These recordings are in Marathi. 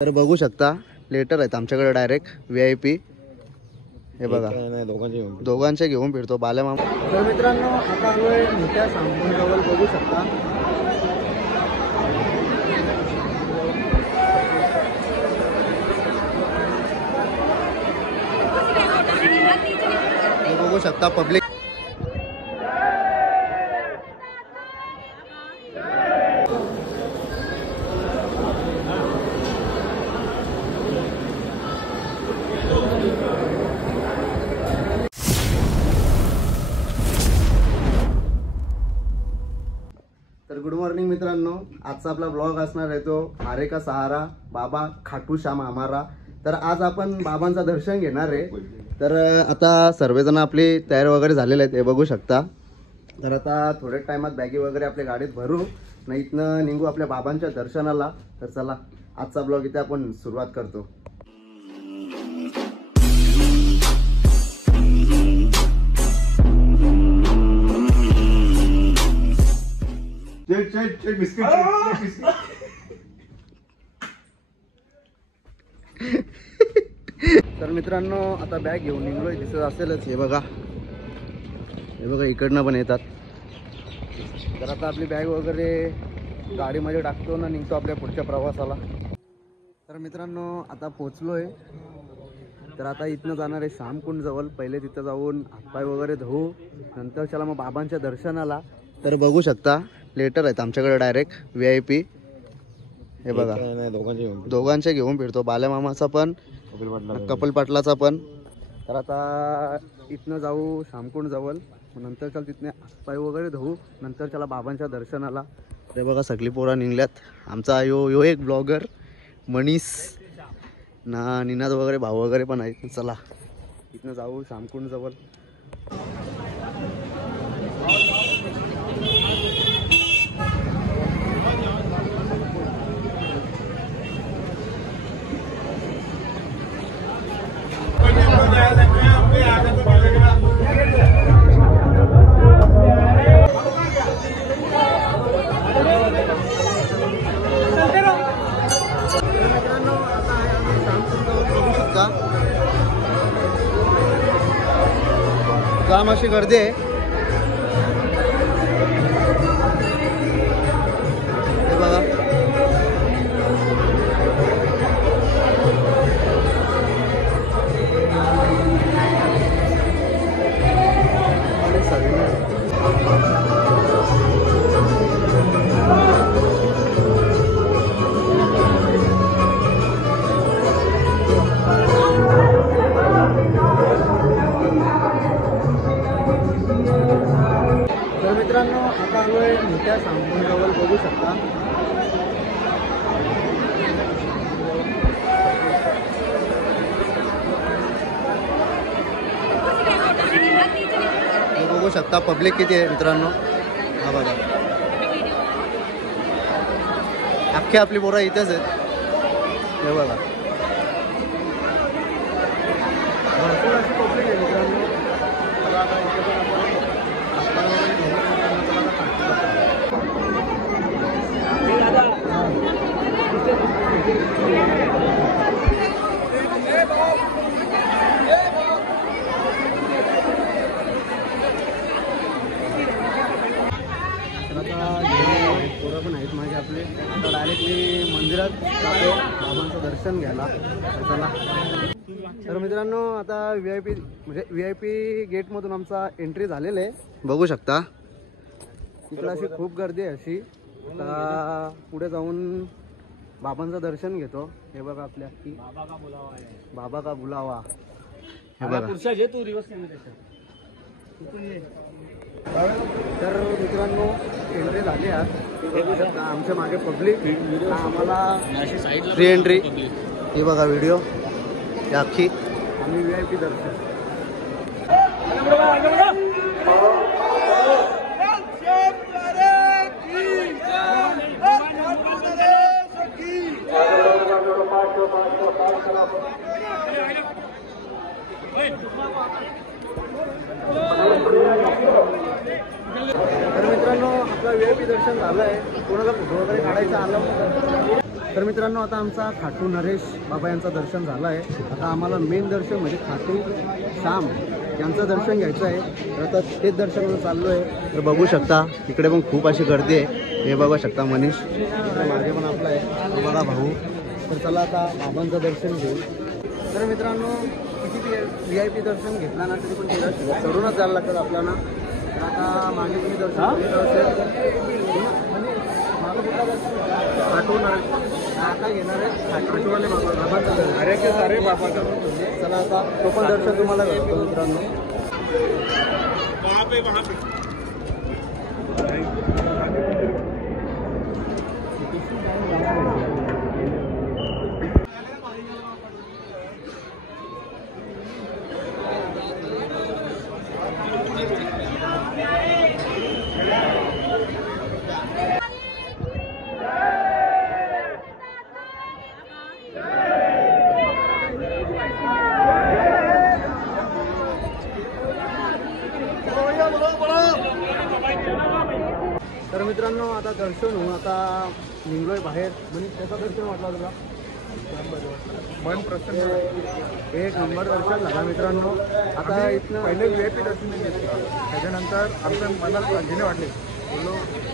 तर बघू शकता लेटर आहेत आमच्याकडे डायरेक्ट VIP हे बघा दोघांचे घेऊन फिरतो बाल्या मामा। तर मित्रांनो आता आलोय मोठ्या सामूजवळ बघू शकता बघू शकता पब्लिक तर गुड मॉर्निंग मित्रांनो, आजचा आपला ब्लॉग असणार आहे तो आरे का सहारा बाबा खाटू श्याम हमारा। तर आज आपण बाबांचं दर्शन घेणार आहे। तर आता सर्वजण आपली तयारी वगैरे झालेले आहेत हे बघू शकता। तर आता थोड्या टाइमात बॅगी वगैरे आपल्या गाडीत भरू नाही इथनं निघू आपल्या बाबांच्या दर्शनाला। तर चला आजचा ब्लॉग इथे आपण सुरुवात करतो। तर मित्रांनो आता बॅग घेऊन निघलोय, दिसत असेलच हे बघा इकडनं पण येतात। तर आता आपली बॅग वगैरे गाडीमध्ये टाकतो ना निघतो आपल्या पुढच्या प्रवासाला। तर मित्रांनो आता पोचलोय। तर आता इथनं जाणार आहे श्यामकुंड जवळ, पहिले तिथं जाऊन हातपाय वगैरे धुवू नंतर चला मग बाबांच्या दर्शनाला। तर बघू शकता लेटर आहेत आमच्याकडे डायरेक्ट VIP हे बघा दोघांचे घेऊन फिरतो बाल्या मामाचा पण कपिल पाटलाचा पण। तर आता इथनं जाऊ श्यामकुंड जवळ नंतर चल तिथने पाय वगैरे धुवू नंतर चला बाबांच्या दर्शनाला। ते बघा सगळी पोरा निघल्यात। आमचा यो एक ब्लॉगर मनीष ना निनाद वगैरे भाऊ वगैरे पण आहेत। चला इथनं जाऊ श्यामकुंड जवळ। काम अशी गर्दी आहे हे बघा। तर मित्रांनो आता आलोय मोठ्या सामूजवळ बघू शकता। बघू शकता पब्लिक किती आहे मित्रांनो, हा बघा अख्खी आपली पोरं इथेच आहेत हे बघा। भरपूर अशी पब्लिक आहे मित्रांनो। पोरं पण आहेत माझे आपले। आता डायरेक्टली मंदिरात जातो बाबांचं दर्शन घ्यायला। चला तर मित्रांनो आता VIP म्हणजे VIP गेटमधून आमचा एंट्री झालेला आहे बघू शकता। इकडे अशी खूप गर्दी आहे अशी। आता पुढे जाऊन बाबांचं दर्शन घेतो हे बघा आपल्या की बाबा का बुलावा हे बघा। तर मित्रांनो एंट्री झाली आहे बघू शकता आमच्या मागे पब्लिक आम्हाला फ्री एंट्री हे बघा व्हिडिओ अख्खी आम्ही VIP दर्शन। तर मित्रांनो आपला VIP दर्शन झालं आहे। कोणाला फोटो वगैरे काढायचा आलं तर मित्रांनो आता आमचा खाटू नरेश बाबा यांचं दर्शन झालं आहे. आता आम्हाला मेन दर्शन म्हणजे खाटू श्याम यांचं दर्शन घ्यायचं आहे. तर आता तेच दर्शन चाललो आहे. तर बघू शकता इकडे पण खूप अशी गर्दी आहे. हे बघू शकता मनीष मागे पण आपला आहे बघा भाऊ. तर चला आता बाबांचं दर्शन घेऊ. तर मित्रांनो किती VIP दर्शन घेतला ना तरी पण तिला चढूनच जायला लागतात आपल्याला. तर आता मागे तुम्ही दर्शन खाटू नरेश आता घेणार आहे खाटूवाले बाबांचं दर्शन. अरे के सारे बाबा चला आता तो पण दर्शन तुम्हाला घडतो मित्रांनो. तर मित्रांनो आता दर्शन होऊन आता निघलोय बाहेर. म्हणजे त्याचं दर्शन वाटलं तुला? मन प्रसन्न एक नंबर दर्शन झाला मित्रांनो. आता इथनं पहिले VIP दर्शन घेतलं. त्याच्यानंतर आमच्या मनाला शांतीने वाटले. बोलो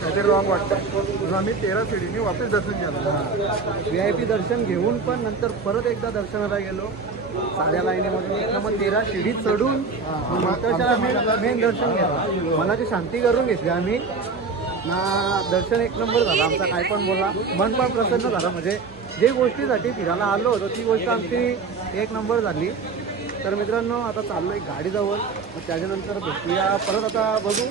काहीतरी रॉंग वाटतं म्हणून आम्ही 13 सीडीने वापस दर्शन केलं. VIP दर्शन घेऊन पण नंतर परत एकदा दर्शनाला गेलो साध्या लाईनीमधून. मग 13 शिडी चढून मेन दर्शन घ्यायला मनाची शांती करून घेतली आम्ही ना. दर्शन एक नंबर झालं आमचा. काय पण बोला मन पण प्रसन्न झालं. म्हणजे जे गोष्टीसाठी फिरायला आलो होतो ती गोष्ट आमची एक नंबर झाली. तर मित्रांनो आता चाललो एक गाडीजवळ. मग त्याच्यानंतर भेटूया परत. आता बघू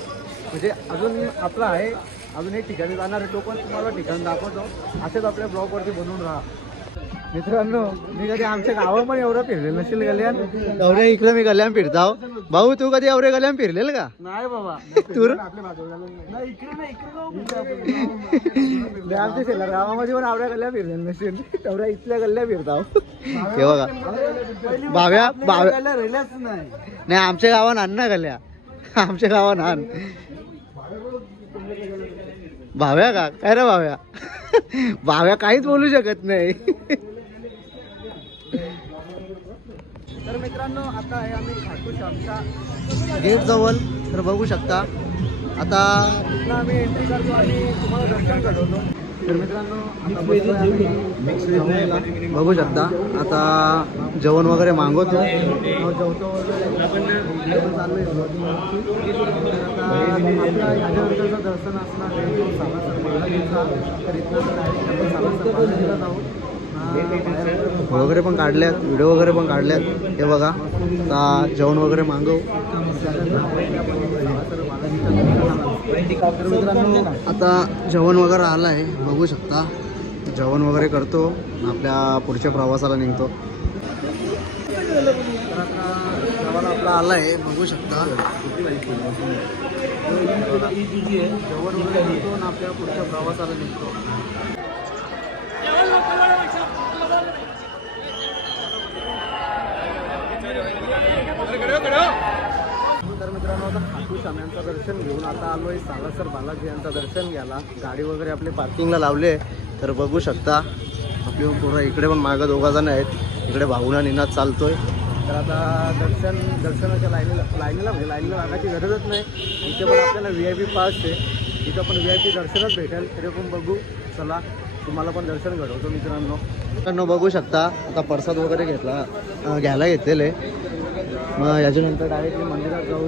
म्हणजे अजून आपला आहे अजून एक ठिकाणी जाणार आहे. तो पण तुम्हाला ठिकाण दाखवतो. असेच आपल्या ब्लॉगवरती बनवून राहा. मित्रांनो मी कधी आमच्या गावात पण एवढं फिरलेलं नसेल गल्यान. एवढ्या इकडं मी गल्यान फिरताव. भाऊ तू कधी एवढे गल्यान फिरलेल का? नाही बाबा तू आमच्या शेला गावामध्ये पण आवड्या गल्ल्या फिरलेल्या नसेल. तेवढ्या इथल्या गल्ल्या फिरताव. हे बघा भाव्या राहिल्याच नाही आमच्या गावात आण ना गल्ल्या. आमच्या गावात आण भाव्या का काय रे भाव्या. भाव्या काहीच बोलू शकत नाही. तर मित्रांनो आता आहे आम्ही खाटू श्यामच्या गेट जवळ. तर बघू शकता आता इथनं आम्ही एंट्री करतो आणि तुम्हाला दर्शन घडवतो. तर मित्रांनो बघू शकता आता जेवण वगैरे मागवतो. जेवतो चालू आहे. आता दर्शन असणार वगैरे पण काढल्यात. व्हिडिओ वगैरे पण काढल्यात. हे बघा आता जेवण वगैरे मागवू. आता जेवण वगैरे आलं आहे बघू शकता. जेवण वगैरे करतो आपल्या पुढच्या प्रवासाला निघतो. तर आता जेवण आपलं आलं आहे बघू शकता. जेवण वगैरे करतो आणि आपल्या पुढच्या प्रवासाला निघतो. तर मित्रांनो आता खाटू श्याम यांचं दर्शन घेऊन आता आलो आहे सालासर बालाजी यांचं दर्शन घ्यायला. गाडी वगैरे आपली पार्किंगला लावले. तर बघू शकता आपली पूर्ण इकडे पण मागं 2 जण आहेत. इकडे भाऊना निनाद चालतोय. तर आता दर्शनाच्या लाईनीला म्हणजे लाईनीला लागायची गरजच नाही. इथे पण आपल्याला VIP पास आहे. इथं पण VIP दर्शनच भेटेल. तरी पण बघू चला तुम्हाला पण दर्शन घडवतो मित्रांनो. बघू शकता आता प्रसाद वगैरे घ्यायला घेतलेले. मग याच्यानंतर डायरेक्टली मंदिरात जाऊ.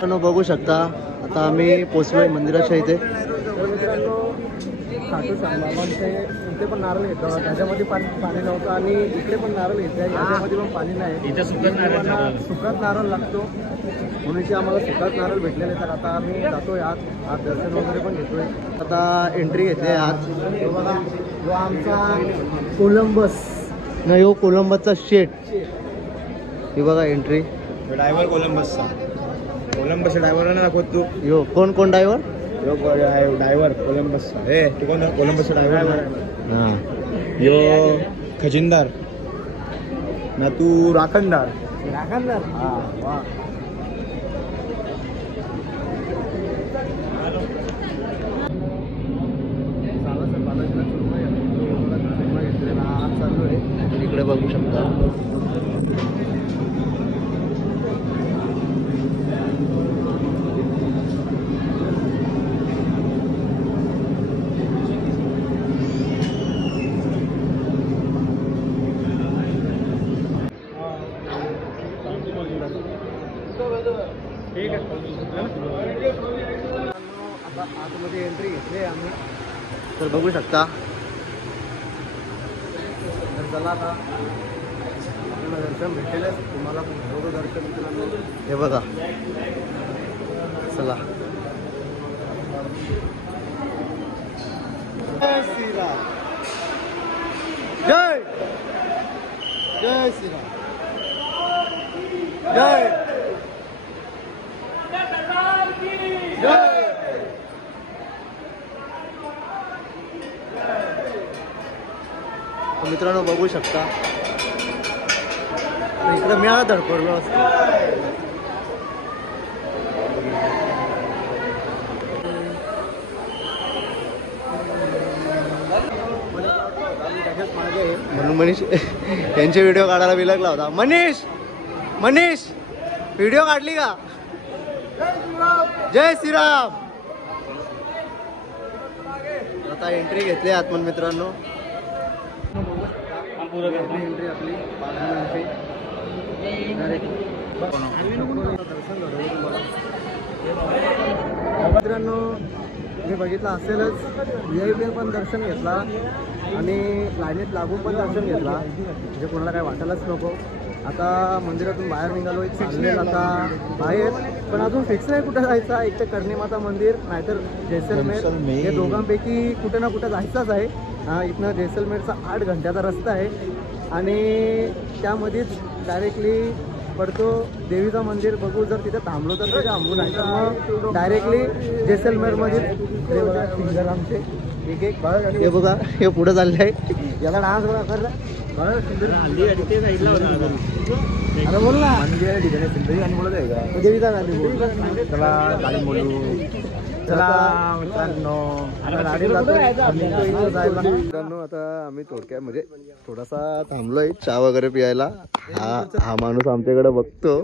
चला बघू शकता आता आम्ही पोचलोय मंदिराच्या इथे. तर मित्रांनो खाटू श्याम बाबांचे इथे पण नारळ घेतलं. त्याच्यामध्ये पाणी नव्हतं आणि इकडे पण नारळ घेतलं. याच्यामध्ये पण पाणी नाही. सुकात नारळ लागतो म्हणून इथे आम्हाला सुकात नारळ भेटलेले. तर आता आम्ही जातोय आत दर्शन वगैरे पण घेतोय. आता एंट्री घेतली आत. बघा जो आमचा कोलंबस नाही हो कोलंबसचा शेट. हे बघा एंट्री. ड्रायव्हर कोलंबसचा ड्रायव्हर दाखवत तू. यो कोण ड्रायव्हर? ड्रायव्हर कोलंबसचा. हे तू कोण कोलंबसचा ड्रायव्हर? हां यो खजिनदार ना तू राखणदार. हां वा. पोहोचलोय. इकडे बघू शकता. ठीक आहे. आता आतमध्ये एंट्री घेतली आम्ही, तर बघू शकता. तर चला आता आपल्याला दर्शन भेटेलच, तुम्हाला एवढं दर्शन मित्रांनो. हे बघा, चला. जय श्रीराम, जय जय श्रीराम, जय जय. मित्रांनो बघू शकता, इकडं मिळाला धडपडलो असतो. म्हणून मनीष यांचे व्हिडिओ काढायला विलगला होता. मनीष मनीष व्हिडिओ काढली का? जय श्रीराम. आता एंट्री घेतली आतमध्ये मित्रांनो. एंट्री आपली मित्रांनो, मी बघितलं असेलच, VIP पण दर्शन घेतला आणि लाईनीत लागून पण दर्शन घेतला, म्हणजे कोणाला काय वाटायलाच नको. आता मंदिरातून बाहेर निघालो, एक चाललेलं आता बाहेर, पण अजून फिक्स नाही कुठं जायचं. एक तर कर्णी माता मंदिर नाहीतर जैसलमेर, हे दोघांपैकी कुठं ना कुठं जायचंच आहे. इथनं जैसलमेरचा 8 घंट्याचा रस्ता आहे आणि त्यामध्येच डायरेक्टली पडतो देवीचं मंदिर. बघू, जर तिथे थांबलो तर ते थांबू, नाही तर मग डायरेक्टली जैसलमेरमध्ये. हे बघा सिंगर आमचे एक एक, हे बघा हे पुढं चालले आहे. याला डान्स बघा करला. अरे बोल ना, ठिकाणी बोलत आहे का देवीचा गाडी बोल. चला गाडी बोलू. चला मित्रांनो, मित्रांनो आता आम्ही थोडक्यात म्हणजे थोडासा थांबलोय चहा वगैरे पियायला. हा माणूस आमच्याकडे बघतो,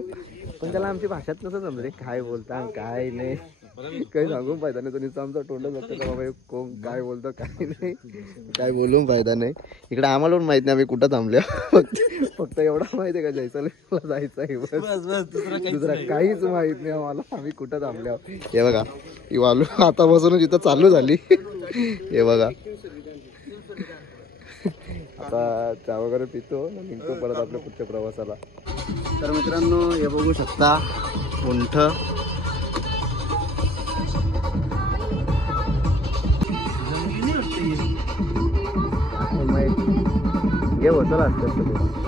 पण त्याला आमची भाषात नसं समजते काय बोलता काय नाही, काही सांगून फायदा नाही. तो नुसतं आमचा तोंड बघतो का बाबा कोण काय बोलतो काय नाही, काय बोलून फायदा नाही. इकडे आम्हाला पण माहित नाही आम्ही कुठं थांबलो. फक्त एवढं माहिती आहे का जैसलमेरला जायचं आहे, बस. दुसरा काहीच माहित नाही आम्हाला आम्ही कुठं थांबलो. हे बघा ही वालू आता बसूनच इथं चालू झाली. हे बघा, आता चहा वगैरे पितो निघतो परत आपल्या पुढच्या प्रवासाला. तर मित्रांनो हे बघू शकता उंठ. हे बसला असतं